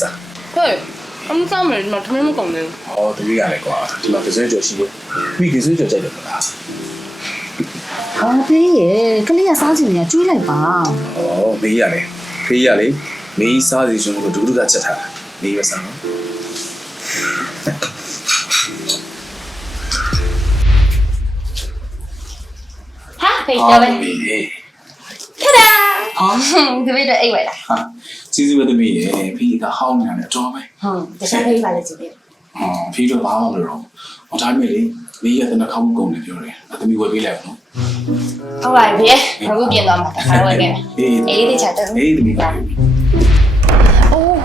စား ဟဲ့အမစားမယ်ဒီမှာထမင်းမကုန်သေးဘူး ဟောတတိရတယ်ကွာဒီမှာကစွဲကြော်ရှိတယ်ပြီးကစွဲကြော်ကြိုက်တယ်မလား အော်ဖေးရေကလေးကစားချင်နေတာကျွေးလိုက်ပါ ဟောမေးရတယ်ဖေးရလေမေးစားစီရှင်ကိုဒုဒုကချက်ထားမေးရစားနော် ဟာဖေးတော့ပဲ မေး ထဒါအော်ဒီဘေးတော့အိတ်ဝဲလာ ဟာစီစီပဲတမီးရေဖေးကဟောင်းနေတယ်တော့ပဲ ဟုတ်တခြားဖေးပါလေကြည့်တယ် ဖေးတော့ဘာမှမလုပ်တော့ဟောဒါပေမဲ့လေမေးရတဲ့နှာခေါင်းကုန်နေပြောတယ်အသမီးဝယ်ပေးလိုက်အောင်နော် ဟုတ်ပါပြီအခုပြင်သွားမှာတခါတော့ဝယ်ခဲ့မယ်အေးဒီချာတော့ အေးသမီးပါ အိုး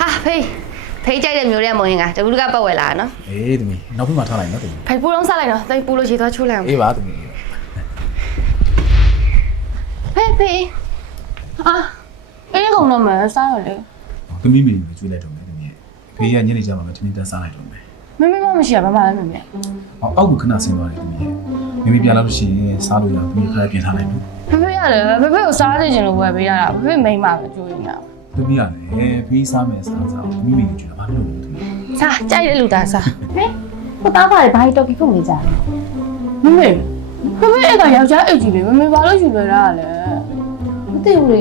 ဟာဖေးကြိုက်တဲ့မျိုးတွေကမဝင်ကတဘူးကပတ်ဝဲလာနော် အေးသမီးနောက်ပြီးမှထားလိုက်နော်သမီး ဖေးပူလုံးစားလိုက်တော့တိတ်ပူလို့ရေသွားချိုးလိုက်အောင် အေးပါသမီး ဖေးအာအေးကုန်တော့မယ်စားရလေ သမီးမေကိုကျွေးလိုက်တော့မယ်သမီးဖေးကညနေကျမှထမင်းတန်းစားလိုက်တော့မယ် မမေမရှိရဘာမှလည်းမမြင် ဟောအောက်ကိုခဏဆင်းသွားတယ်သမီးမိမိပြန်လာလို့ရှိရင်စားလို့ရသမီးခါပြင်ထားလိုက်နော် ဖေရတယ်ဖေကိုစားနေချင်လို့ဝယ်ပေးရတာဖေမိမ့်မှာပဲကြိုးနေတာ သမီးရတယ်ဖေးစားမယ်စားသမီးမေကိုကျွေးတာဘာလို့လဲသမီး စားကြိုက်တဲ့လူသားစား ဟိုသားပါလေဘာကြီးတော်ကီဖုန်နေကြတယ် မမေဖေအဲ့ကယောက်ျားအိတ်ကြီးလေမမေဘာလို့ယူလွယ်တာလဲ မသိဘူးလေ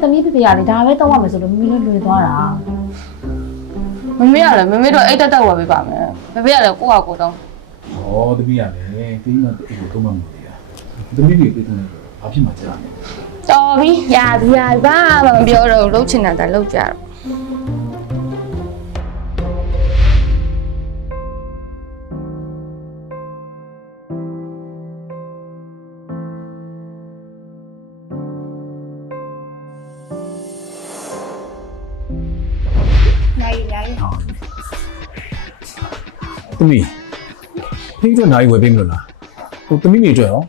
သမီးဖေဖေရလေဒါပဲတော့ရမယ်ဆိုလို့မမီလည်းလွယ်သွားတာ မမေရတယ်မမေတော့အိတ်တက်ဝယ်ပေးပါမယ်ဖေရတယ်ကိုယ့်ဟာကိုယ်တော့ ဟောသမီးရတယ်ဖေးကအိမ်ကိုတော့မှမလို့ရသမီးမေပြေးတယ်ဘာဖြစ်မှကြားတယ် တော်ပြီရာပြီဘာမှမပြောတော့လှုပ်ချင်တာလှုပ်ကြတော့ သမီးဖေးတို့နိုင်ဝယ်ပေးမလို့လားဟိုသမီးမေတွေ့ရော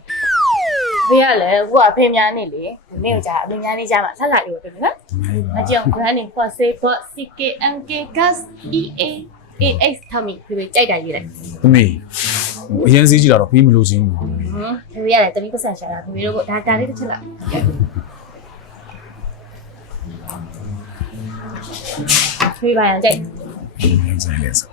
ဖေရလေအခုကဖေများနေလေဒီနေ့ကကြာအဖေများနေကြမှာဆက်လာလို့ပြောတယ်နော် အေးပါ အကြောင်း branding for say for CKMK gas EAAX ထမီဖေကြိုက်တာရေးလိုက် သမီးဟိုအရင်စည်းကြည့်တာတော့ဖေးမလို့ချင်းဘူး ဖေရတယ်တတိပတ်စံရှာတာဖေတို့ကဒါလေးတစ်ချက်လားဖေပါရကြိုက် ဆိုင်လေဆို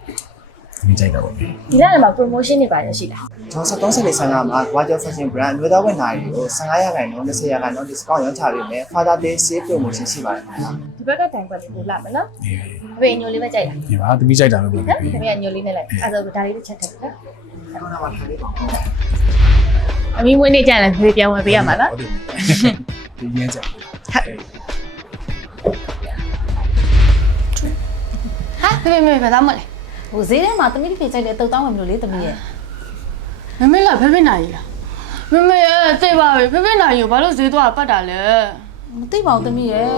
မိကြိုက်တာပေါ့ ဒီနေ့မှာ promotion တွေပါရရှိလား ကျွန်တော်73ဆန်ကမှာ Water Fashion Brand အမျိုးသားဝန်ထမ်းတွေကို15ရာခိုင်နှုန်း20ရာခိုင်နှုန်း discount ရောင်းချပေးမယ် Father Day Sale Promotion ရှိပါတယ်ခင်ဗျာ ဒီဘက်ကတိုင်ပတ်လေးပို့လာမယ်နော် အေး ဖေညိုလေးပဲကြိုက်လား ဒီပါသမီးကြိုက်တာပဲပေါ့ နော်ဖေကညိုလေးနဲ့လိုက်အဲဆိုဒါလေးတစ်ချက်ထည့်နော် ခုနကမှထားလေးပါ အမီးမွေးနေကြတယ်ဖေပြန်ဝင်ပေးရမှာလား ဟုတ်တယ်ဒီရင်းချက် ဟာဖေမေဘာသာမလဲ ဟိုဈေးထဲမှာသမီးဖေကြိုက်တဲ့အတုတ်တောင်းဝင်မလို့လေသမီးရဲ့ မမေလာဖေနိုင်လားမမေရဲ့သိပါပြီဖေနိုင်ရောဘာလို့ဈေးသွားပတ်တာလဲ မသိပါဘူးသမီးရဲ့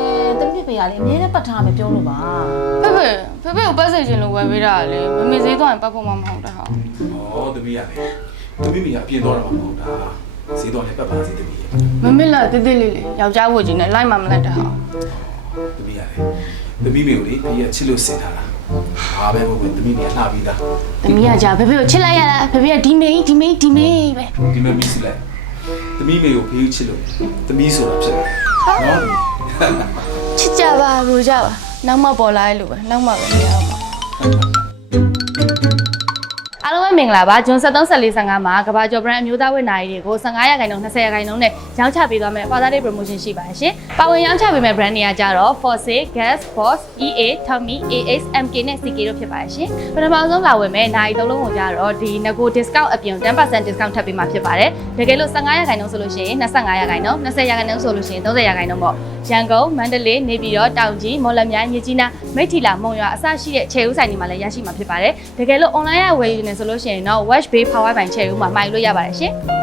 သမီးဖေရလေအမြဲတမ်းပတ်ထားမယ်ပြောလို့ပါ ဖေကိုပတ်စေချင်လို့ဝယ်ပေးတာလေမမေဈေးသွားရင်ပတ်ဖို့မှမဟုတ်တာဟာ ဟောသမီးရတယ်သမီးမေကအပြင်းတော့တာမဟုတ်တာဈေးတော့လည်းပတ်ပါစေသမီး မမေလာတိတိလေးလေးယောက်ျားဝတ်ကြီးနဲ့လိုက်မှမလိုက်တာဟာ သမီးရတယ်သမီးမေကိုလေဖေးကချစ်လို့စင်ထားတာဘာပဲမဟုတ်ဘူးသမီးမေကလှပြီးသား သမီးကကြာဖေကိုချစ်လိုက်ရတာဖေကဒီမိန်ပဲ ဒီမဲ့မိစီလိုက်သမီးမေကိုဖေးချစ်လို့သမီးဆိုတာဖြစ်တယ်နော် ချစ်ကြပါလို့ကြပါနောက်မှပေါ်လာလို့ပဲနောက်မှပဲမရအောင်ပါအားလုံးပဲမင်္ဂလာပါဂျွန်73 14 15မှာကဘာကျော် brand အမျိုးသားဝတ်နိုင်တွေကို15ရာခိုင်နှုန်း20ရာခိုင်နှုန်းနဲ့ရောင်းချပေးသွားမယ် Father Day promotion ရှိပါတယ်ရှင်။ပါဝင်ရောင်းချပေးမယ့် brand တွေကကြတော့ Force, Gas, Force, EA, Tommy, AX, MK နဲ့ CK တို့ဖြစ်ပါတယ်ရှင်။ပထမဆုံးလာဝင်မယ့်နိုင်သုံးလုံးကိုကြတော့ဒီ Nego discount အပြင် 10% discount ထပ်ပေးမှာဖြစ်ပါတယ်။တကယ်လို့15ရာခိုင်နှုန်းဆိုလို့ရှိရင်25ရာခိုင်နှုန်း20ရာခိုင်နှုန်းဆိုလို့ရှိရင်30ရာခိုင်နှုန်းပေါ့။ရန်ကုန်၊မန္တလေး၊နေပြည်တော်၊တောင်ကြီး၊မော်လမြိုင်၊မြစ်ကြီးနား၊မိထ္ထီလာ၊မုံရွာအစရှိတဲ့ခြေဦးဆိုင်တွေမှာလည်းရရှိမှာဖြစ်ပါတယ်။တကယ်လို့ online ရဝယ်ယူနေဆိုလို့ရှိရင်တော့ Wash Bay Power Bank ခြေဦးမှာမှိုင်လို့ရပါတယ်ရှင်။